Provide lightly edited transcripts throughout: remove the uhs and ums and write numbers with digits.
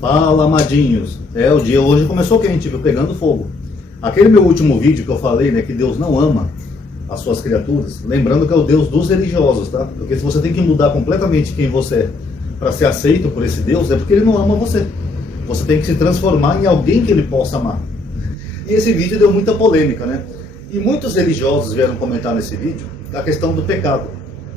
Fala, amadinhos. O dia hoje começou quente, viu? Pegando fogo. Aquele meu último vídeo que eu falei, né, que Deus não ama as suas criaturas, lembrando que é o Deus dos religiosos, tá? Porque se você tem que mudar completamente quem você é para ser aceito por esse Deus, é porque ele não ama você. Você tem que se transformar em alguém que ele possa amar. E esse vídeo deu muita polêmica, né? E muitos religiosos vieram comentar nesse vídeo a questão do pecado.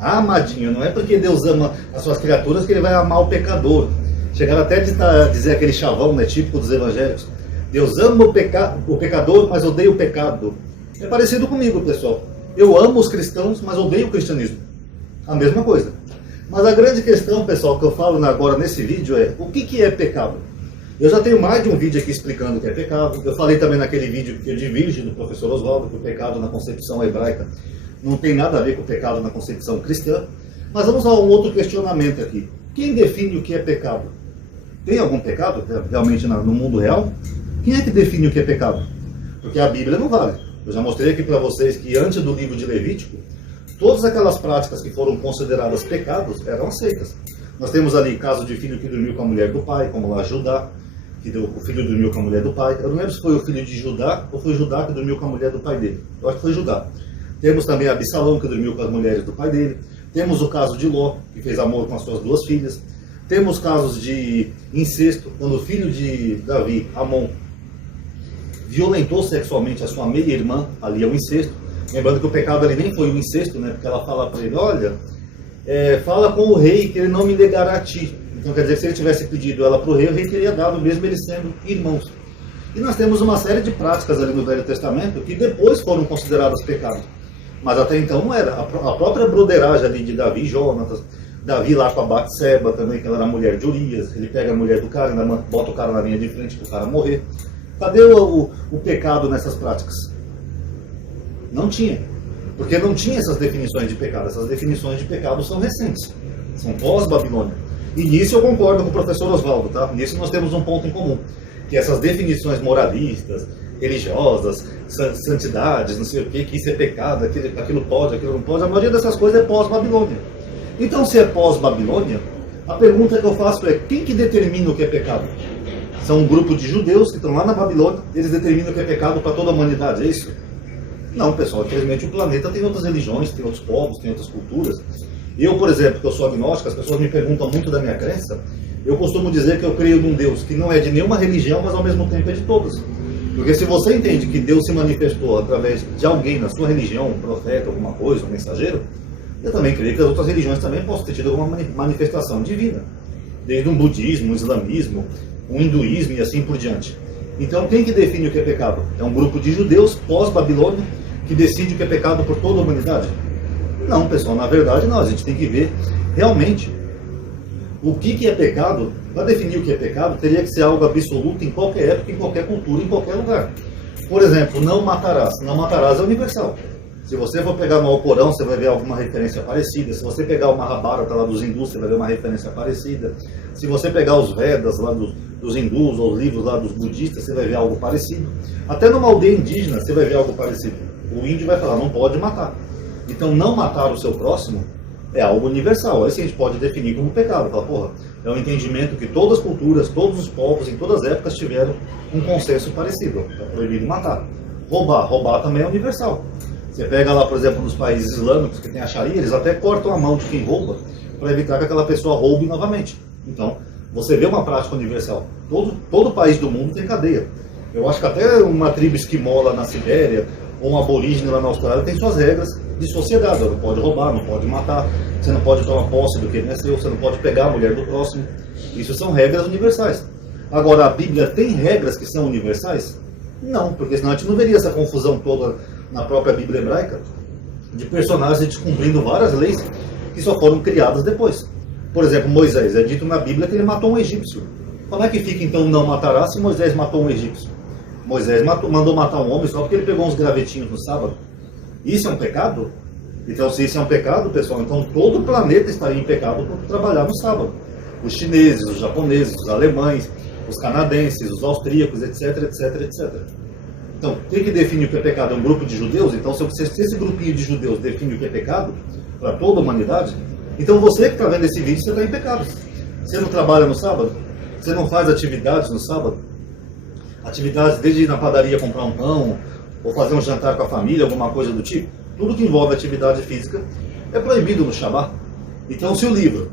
Ah, amadinho, não é porque Deus ama as suas criaturas que ele vai amar o pecador. Chegaram até a dizer aquele chavão, né, típico dos evangélicos. Deus ama o pecador, mas odeia o pecado. É parecido comigo, pessoal. Eu amo os cristãos, mas odeio o cristianismo. A mesma coisa. Mas a grande questão, pessoal, que eu falo agora nesse vídeo é: o que é pecado? Eu já tenho mais de um vídeo aqui explicando o que é pecado. Eu falei também naquele vídeo que eu divirjo do professor Oswaldo, que o pecado na concepção hebraica não tem nada a ver com o pecado na concepção cristã. Mas vamos a um outro questionamento aqui. Quem define o que é pecado? Tem algum pecado realmente no mundo real? Quem é que define o que é pecado? Porque a Bíblia não vale. Eu já mostrei aqui para vocês que antes do livro de Levítico, todas aquelas práticas que foram consideradas pecados eram aceitas. Nós temos ali caso de filho que dormiu com a mulher do pai, como lá Judá, que o filho dormiu com a mulher do pai. Eu não lembro se foi o filho de Judá ou foi Judá que dormiu com a mulher do pai dele. Eu acho que foi Judá. Temos também Absalão, que dormiu com as mulheres do pai dele. Temos o caso de Ló, que fez amor com as suas duas filhas. Temos casos de incesto, quando o filho de Davi, Amon, violentou sexualmente a sua meia-irmã, ali é o incesto. Lembrando que o pecado ali nem foi o incesto, né? Porque ela fala para ele: olha, fala com o rei que ele não me negará a ti. Então quer dizer que se ele tivesse pedido ela para o rei teria dado, mesmo eles sendo irmãos. E nós temos uma série de práticas ali no Velho Testamento que depois foram consideradas pecados. Mas até então não era. A própria broderagem ali de Davi e Jonatas, Davi lá com a Batseba também, que ela era mulher de Urias, ele pega a mulher do cara, bota o cara na linha de frente para o cara morrer. Cadê o pecado nessas práticas? Não tinha. Porque não tinha essas definições de pecado. Essas definições de pecado são recentes. São pós-Babilônia. E nisso eu concordo com o professor Oswaldo, tá? Nisso nós temos um ponto em comum. Que essas definições moralistas, religiosas, santidades, não sei o que isso é pecado, aquilo pode, aquilo não pode, a maioria dessas coisas é pós-Babilônia. Então, se é pós-Babilônia, a pergunta que eu faço é: quem que determina o que é pecado? São um grupo de judeus que estão lá na Babilônia, eles determinam o que é pecado para toda a humanidade, é isso? Não, pessoal, infelizmente o planeta tem outras religiões, tem outros povos, tem outras culturas. Eu, por exemplo, que eu sou agnóstico, as pessoas me perguntam muito da minha crença, eu costumo dizer que eu creio num Deus que não é de nenhuma religião, mas ao mesmo tempo é de todas. Porque se você entende que Deus se manifestou através de alguém na sua religião, um profeta, alguma coisa, um mensageiro, eu também creio que as outras religiões também possam ter tido alguma manifestação divina. Desde um budismo, um islamismo, um hinduísmo e assim por diante. Então, quem que define o que é pecado? É um grupo de judeus pós-Babilônia que decide o que é pecado por toda a humanidade? Não, pessoal, na verdade não. A gente tem que ver realmente o que é pecado. Para definir o que é pecado, teria que ser algo absoluto em qualquer época, em qualquer cultura, em qualquer lugar. Por exemplo, não matarás. Não matarás é universal. Se você for pegar no Alcorão, você vai ver alguma referência parecida. Se você pegar o Mahabharata lá dos hindus, você vai ver uma referência parecida. Se você pegar os Vedas lá dos hindus, ou os livros lá dos budistas, você vai ver algo parecido. Até numa aldeia indígena, você vai ver algo parecido. O índio vai falar: não pode matar. Então, não matar o seu próximo é algo universal. Aí sim a gente pode definir como pecado. Fala, porra, é um entendimento que todas as culturas, todos os povos, em todas as épocas tiveram um consenso parecido. É proibido matar. Roubar também é universal. Você pega lá, por exemplo, nos países islâmicos que tem a Sharia, eles até cortam a mão de quem rouba para evitar que aquela pessoa roube novamente. Então, você vê uma prática universal. Todo país do mundo tem cadeia. Eu acho que até uma tribo esquimó lá na Sibéria, ou um aborígene lá na Austrália, tem suas regras de sociedade. Não pode roubar, não pode matar, você não pode tomar posse do que não é seu, você não pode pegar a mulher do próximo. Isso são regras universais. Agora, a Bíblia tem regras que são universais? Não, porque senão a gente não veria essa confusão toda na própria Bíblia hebraica, de personagens descumprindo várias leis que só foram criadas depois. Por exemplo, Moisés, é dito na Bíblia que ele matou um egípcio. Como é que fica então não matará se Moisés matou um egípcio? Moisés mandou matar um homem só porque ele pegou uns gravetinhos no sábado. Isso é um pecado? Então, se isso é um pecado, pessoal, então todo o planeta estaria em pecado por trabalhar no sábado. Os chineses, os japoneses, os alemães, os canadenses, os austríacos, etc, etc, etc. Então, quem que define o que é pecado? É um grupo de judeus? Então, se esse grupinho de judeus define o que é pecado para toda a humanidade, então você que está vendo esse vídeo, você está em pecado. Você não trabalha no sábado? Você não faz atividades no sábado? Atividades desde ir na padaria comprar um pão, ou fazer um jantar com a família, alguma coisa do tipo. Tudo que envolve atividade física é proibido no Shabat. Então, se o livro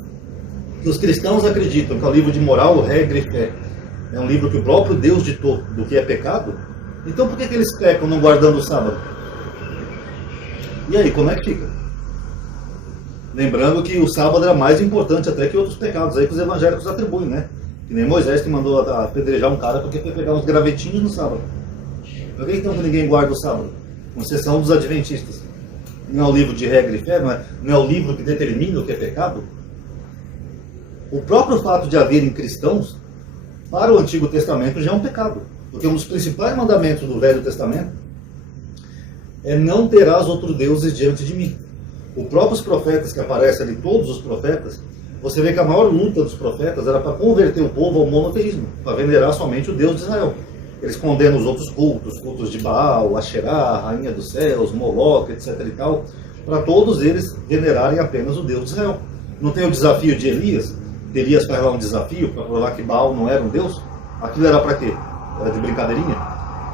que os cristãos acreditam que é o livro de moral, regra e fé, é um livro que o próprio Deus ditou do que é pecado, então por que eles pecam não guardando o sábado? E aí, como é que fica? Lembrando que o sábado era mais importante até que outros pecados aí que os evangélicos atribuem, né? Que nem Moisés que mandou apedrejar um cara porque foi pegar uns gravetinhos no sábado. Por que então que ninguém guarda o sábado? Com exceção dos adventistas. Não é o livro de regra e fé, não é o livro que determina o que é pecado? O próprio fato de haverem cristãos, para o Antigo Testamento, já é um pecado. Porque um dos principais mandamentos do Velho Testamento é não terás outro deuses diante de mim. Os próprios profetas que aparecem ali, todos os profetas, você vê que a maior luta dos profetas era para converter o povo ao monoteísmo, para venerar somente o Deus de Israel. Eles condenam os outros cultos de Baal, Asherá, Rainha dos Céus, Moloque, etc. e tal, para todos eles venerarem apenas o Deus de Israel. Não tem o desafio de Elias? Elias faz lá um desafio para provar que Baal não era um Deus? Aquilo era para quê? Era de brincadeirinha?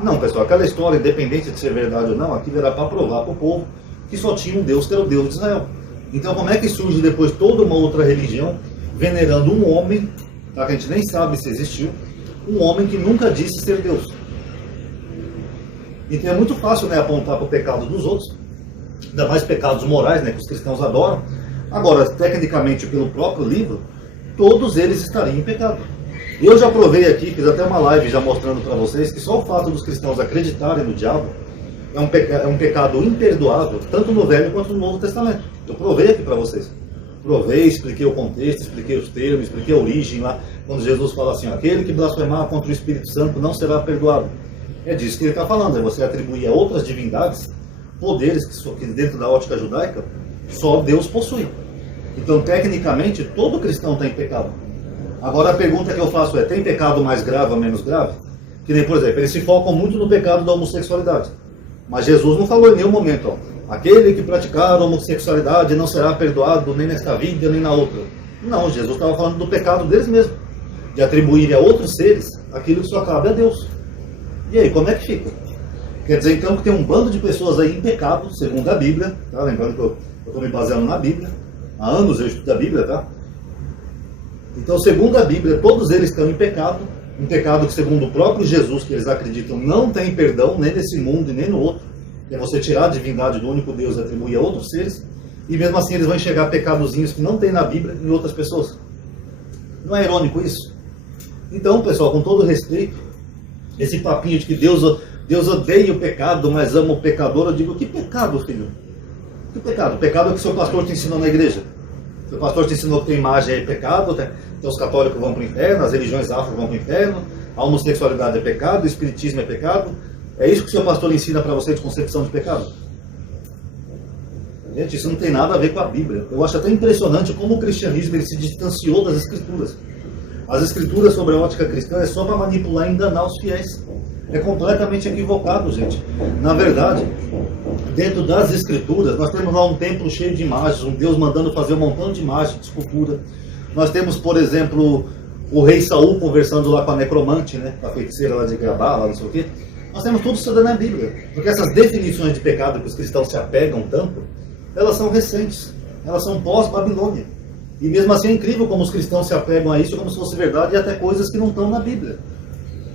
Não, pessoal, aquela história, independente de ser verdade ou não, aquilo era para provar para o povo que só tinha um Deus, que era o Deus de Israel. Então, como é que surge depois toda uma outra religião venerando um homem, tá, que a gente nem sabe se existiu, um homem que nunca disse ser Deus? Então é muito fácil, né, apontar para o pecado dos outros, ainda mais pecados morais, né, que os cristãos adoram. Agora, tecnicamente, pelo próprio livro, todos eles estariam em pecado. Eu já provei aqui, fiz até uma live já mostrando para vocês que só o fato dos cristãos acreditarem no diabo é um pecado imperdoável, tanto no Velho quanto no Novo Testamento. Eu provei aqui para vocês. Provei, expliquei o contexto, expliquei os termos, expliquei a origem lá, quando Jesus fala assim, aquele que blasfemar contra o Espírito Santo não será perdoado. É disso que ele está falando, é você atribuir a outras divindades poderes que dentro da ótica judaica só Deus possui. Então, tecnicamente, todo cristão tem pecado. Agora a pergunta que eu faço é, tem pecado mais grave ou menos grave? Que nem, por exemplo, eles se focam muito no pecado da homossexualidade. Mas Jesus não falou em nenhum momento, ó, aquele que praticar a homossexualidade não será perdoado nem nesta vida nem na outra. Não, Jesus estava falando do pecado deles mesmos, de atribuir a outros seres aquilo que só cabe a Deus. E aí, como é que fica? Quer dizer então que tem um bando de pessoas aí em pecado, segundo a Bíblia, tá? Lembrando que eu estou me baseando na Bíblia, há anos eu estudo a Bíblia, tá? Então, segundo a Bíblia, todos eles estão em pecado, um pecado que, segundo o próprio Jesus, que eles acreditam, não tem perdão, nem nesse mundo e nem no outro. É você tirar a divindade do único Deus e atribuir a outros seres, e mesmo assim eles vão enxergar pecadozinhos que não tem na Bíblia em outras pessoas. Não é irônico isso? Então, pessoal, com todo respeito, esse papinho de que Deus odeia o pecado, mas ama o pecador, eu digo, que pecado, filho? Que pecado? O pecado é o que seu pastor te ensinou na igreja. Seu pastor te ensinou que tua imagem é pecado, então os católicos vão para o inferno, as religiões afro vão para o inferno, a homossexualidade é pecado, o espiritismo é pecado. É isso que o seu pastor ensina para você de concepção de pecado? Gente, isso não tem nada a ver com a Bíblia. Eu acho até impressionante como o cristianismo ele se distanciou das escrituras. As escrituras sobre a ótica cristã é só para manipular e enganar os fiéis. É completamente equivocado, gente. Na verdade, dentro das escrituras, nós temos lá um templo cheio de imagens, um Deus mandando fazer um montão de imagens, de escultura. Nós temos, por exemplo, o rei Saul conversando lá com a necromante, né? Com a feiticeira lá de Grabá, lá não sei o quê. Nós temos tudo isso na Bíblia. Porque essas definições de pecado que os cristãos se apegam tanto, elas são recentes. Elas são pós-Babilônia. E mesmo assim é incrível como os cristãos se apegam a isso como se fosse verdade e até coisas que não estão na Bíblia.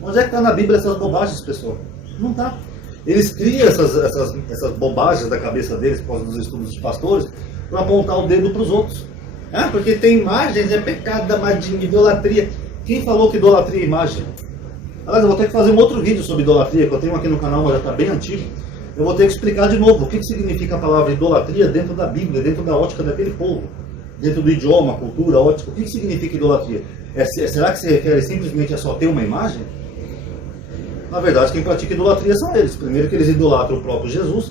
Onde é que está na Bíblia essas bobagens, pessoal? Não está. Eles criam essas bobagens da cabeça deles, por causa dos estudos dos pastores, para apontar o dedo para os outros. Ah, porque tem imagens, é pecado da madinha, idolatria. Quem falou que idolatria é imagem? Aliás, eu vou ter que fazer um outro vídeo sobre idolatria, que eu tenho aqui no canal, mas já está bem antigo. Eu vou ter que explicar de novo o que significa a palavra idolatria dentro da Bíblia, dentro da ótica daquele povo. Dentro do idioma, cultura, ótica. O que significa idolatria? Será que se refere simplesmente a só ter uma imagem? Na verdade, quem pratica idolatria são eles. Primeiro que eles idolatram o próprio Jesus,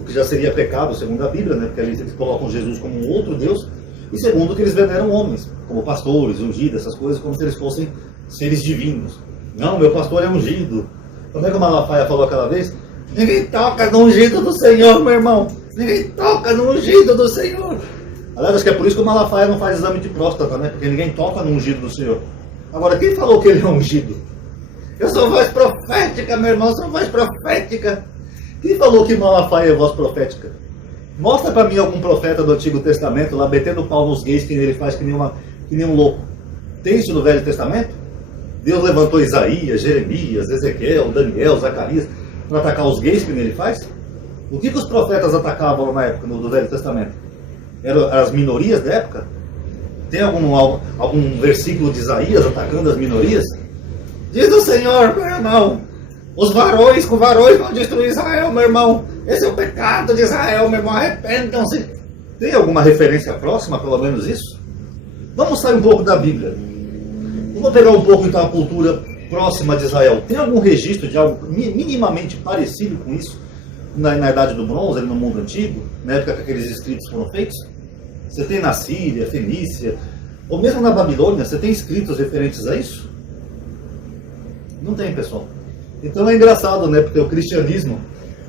o que já seria pecado, segundo a Bíblia, né? Porque eles colocam Jesus como um outro Deus. E segundo que eles veneram homens, como pastores, ungidos, essas coisas, como se eles fossem seres divinos. Não, meu pastor é ungido. Como é que o Malafaia falou aquela vez? Ninguém toca no ungido do Senhor, meu irmão. Ninguém toca no ungido do Senhor. Aliás, acho que é por isso que o Malafaia não faz exame de próstata, né? Porque ninguém toca no ungido do Senhor. Agora, quem falou que ele é ungido? Eu sou voz profética, meu irmão, sou voz profética. Quem falou que Malafaia é voz profética? Mostra para mim algum profeta do Antigo Testamento lá metendo pau nos gays que ele faz que nem um louco. Tem isso no Velho Testamento? Deus levantou Isaías, Jeremias, Ezequiel, Daniel, Zacarias para atacar os gays que ele faz? O que os profetas atacavam na época do Velho Testamento? Eram as minorias da época? Tem algum versículo de Isaías atacando as minorias? Diz o Senhor, meu irmão, os varões com varões vão destruir Israel, meu irmão. Esse é o pecado de Israel, meu irmão, arrependam-se. Tem alguma referência próxima, pelo menos isso? Vamos sair um pouco da Bíblia. Vamos pegar um pouco então a cultura próxima de Israel. Tem algum registro de algo minimamente parecido com isso na Idade do Bronze, no mundo antigo, na época que aqueles escritos foram feitos? Você tem na Síria, Fenícia, ou mesmo na Babilônia, você tem escritos referentes a isso? Não tem, pessoal. Então é engraçado, né? Porque o cristianismo,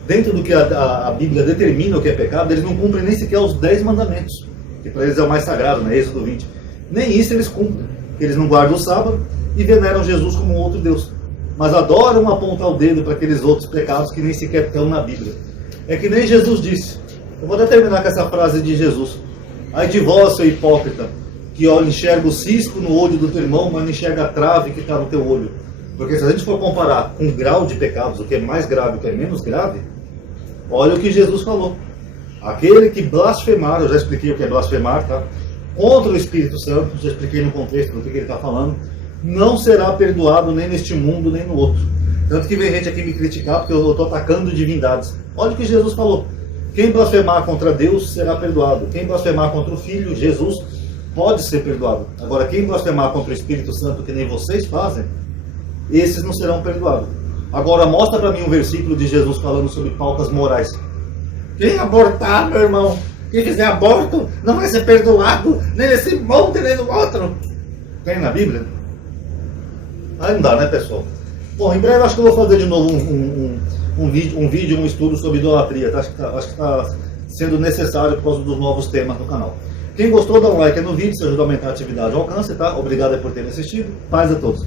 dentro do que a Bíblia determina o que é pecado, eles não cumprem nem sequer os 10 mandamentos, que para eles é o mais sagrado, né? Êxodo 20. Nem isso eles cumprem. Eles não guardam o sábado e veneram Jesus como outro Deus. Mas adoram apontar o dedo para aqueles outros pecados que nem sequer estão na Bíblia. É que nem Jesus disse. Eu vou até terminar com essa frase de Jesus. Ai de vós, seu hipócrita, que enxerga o cisco no olho do teu irmão, mas não enxerga a trave que está no teu olho. Porque se a gente for comparar com o grau de pecados, o que é mais grave e o que é menos grave, olha o que Jesus falou. Aquele que blasfemar, eu já expliquei o que é blasfemar, tá? Contra o Espírito Santo, já expliquei no contexto do que ele está falando, não será perdoado nem neste mundo, nem no outro. Tanto que vem gente aqui me criticar porque eu estou atacando divindades. Olha o que Jesus falou. Quem blasfemar contra Deus será perdoado. Quem blasfemar contra o Filho, Jesus, pode ser perdoado. Agora, quem blasfemar contra o Espírito Santo, que nem vocês fazem, esses não serão perdoados. Agora, mostra para mim um versículo de Jesus falando sobre pautas morais. Quem abortar, meu irmão, quem fizer aborto, não vai ser perdoado, nem nesse monte, nem no outro. Tem na Bíblia? Aí não dá, né, pessoal? Bom, em breve acho que eu vou fazer de novo um vídeo, um estudo sobre idolatria. Tá? Acho que está sendo necessário por causa dos novos temas no canal. Quem gostou, dá um like no vídeo, isso ajuda a aumentar a atividade e alcance, tá? Obrigado por terem assistido. Paz a todos.